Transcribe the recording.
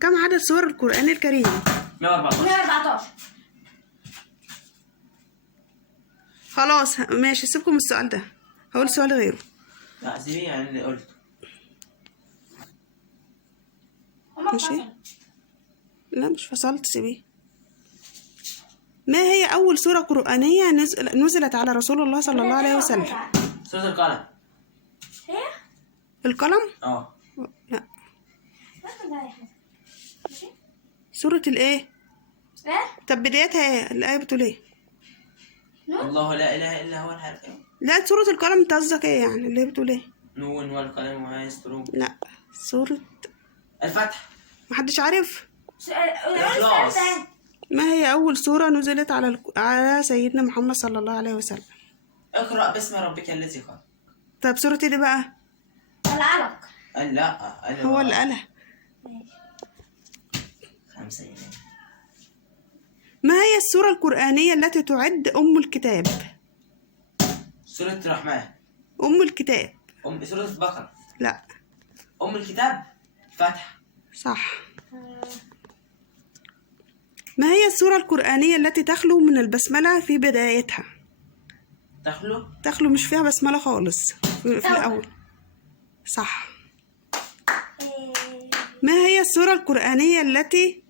كم عدد سور القرآن الكريم؟ 114. 114. خلاص ماشي، سيبكم من السؤال ده، هقول سؤال غيره. لا سيبيه يعني اللي قلته. ماشي. لا مش فصلت، سيبيه. ما هي أول سورة قرآنية نزلت على رسول الله صلى الله عليه وسلم؟ سورة القلم. هي؟ القلم؟ اه. لا. ماشي؟ سورة الإيه؟ ايه؟ طب بدايتها إيه؟ الآية بتقول إيه؟ الله لا إله إلا هو الحي القيوم. لا سورة القلم أنت قصدك إيه يعني؟ اللي هي بتقول إيه؟ نون والقلم وما يسطرون. لا سورة الفتح. محدش عارف؟ الإخلاص. ما ما هي أول سورة نزلت على سيدنا محمد صلى الله عليه وسلم؟ اقرأ باسم ربك الذي خلق. طب سورة إيه دي بقى؟ العلق. لا هو اللي قالها. 5 إيمان. ما هي السورة القرآنية التي تعد أم الكتاب؟ سورة الرحمن. أم الكتاب. سورة البقرة. لا. أم الكتاب الفتح. صح. ما هي السورة القرآنية التي تخلو من البسملة في بدايتها؟ تخلو مش فيها بسملة خالص في الأول. صح. ما هي السورة القرآنية التي